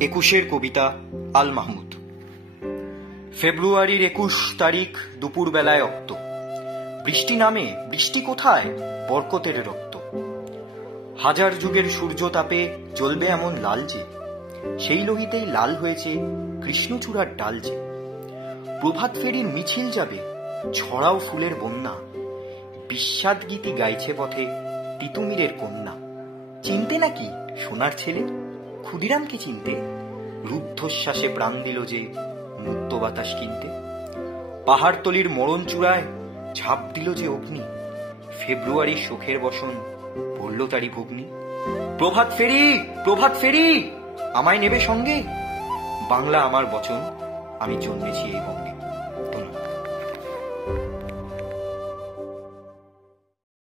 একুশের কবিতা আল মাহমুদ। ফেব্রুয়ারির 21 তারিখ দুপুর বেলায় অক্ত। বৃষ্টি নামে, বৃষ্টি কোথায়? বরকতের রক্ত। হাজার যুগের সূর্য তাপে জ্বলবে এমন লাল যে, সেই লোহিতেই লাল হয়েছে কৃষ্ণচূড়ার ডাল যে। প্রভাত ফেরির মিছিল যাবে, ছড়াও ফুলের বন্যা, বিস্বাদ গীতি গাইছে পথে তিতুমিরের কন্যা। চিনতে নাকি সোনার ছেলে? ক্ষুদিরামকে চিনতে? রুদ্ধশ্বাসে প্রাণ দিল যে মুক্ত বাতাস কিনতে। পাহাড়তলির মরণ চূড়ায় ঝাঁপ দিল যে অগ্নি, ফেব্রুয়ারি শোকের বসন পড়ল তারি ভগ্নি। প্রভাত ফেরি, প্রভাত ফেরি, আমায় নেবে সঙ্গে? বাংলা আমার বচন, আমি জন্মেছি এই